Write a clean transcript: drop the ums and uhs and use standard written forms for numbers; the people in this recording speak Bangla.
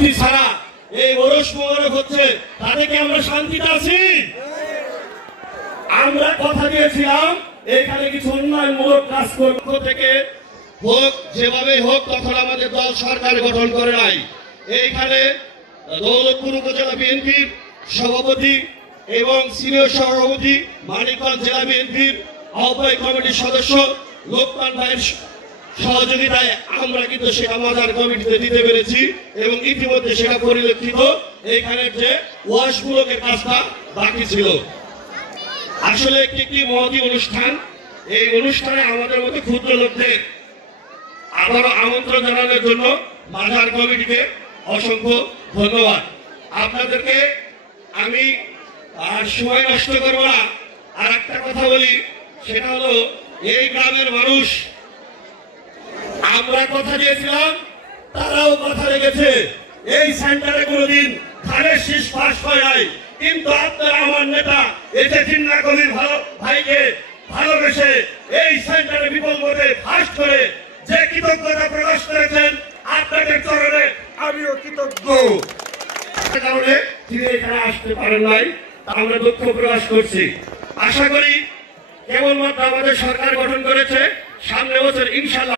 প্রার্থী ছাড়া এই ওরস মোবারক হচ্ছে, তাতে কি আমরা শান্তিতে আছি? আমরা কথা দিয়েছিলাম এখানে কিছু উন্নয়নমূলক কাজ করব থেকে হোক, যেভাবে হোক, তখন আমাদের দল সরকার গঠন করে নাই। এইখানে দৌলতপুর উপজেলা বিএনপির সভাপতি এবং সিনিয়র সভাপতি, মানিকগঞ্জ জেলা বিএনপির আহ্বায়ক কমিটির সদস্য লোকমান ভাইয়ের সহযোগিতায় আমরা কিন্তু সেটা মাজার কমিটিতে দিতে পেরেছি এবং ইতিমধ্যে সেটা পরিলক্ষিত। এইখানে যে ওয়াশমূলকের কাজটা বাকি ছিল, আসলে একটি মহতী অনুষ্ঠান। এই অনুষ্ঠানে আমাদের মতো ক্ষুদ্র লোকদের আবারও আমন্ত্রণ জানানোর জন্য মাজার কমিটিকে অসংখ্য ধন্যবাদ। আপনাদেরকে আমি আর সময় নষ্ট করবো না, আর একটা কথা বলি, সেটা হলো এই গ্রামের মানুষ, আমরা কথা দিয়েছিলাম, তারাও কথা রেখেছে। এই সেন্টারে কোনোদিন ধানের শীষ ফাঁস হয় নাই, কিন্তু আপনারা আমার নেতা এতে চিন্তা কবির ভাইকে ভালোবেসে এই সেন্টারে বিপুল ভোটে ফার্স্ট করে যে কৃতজ্ঞতা প্রকাশ করেছেন, আপনাদের চরণে আমিও কৃতজ্ঞ। কারণে তিনি এখানে আসতে পারেন নাই, আমরা দুঃখ প্রকাশ করছি। আশা করি কেবলমাত্র আমাদের সরকার গঠন করেছে, সামনে বছর ইনশাল্লাহ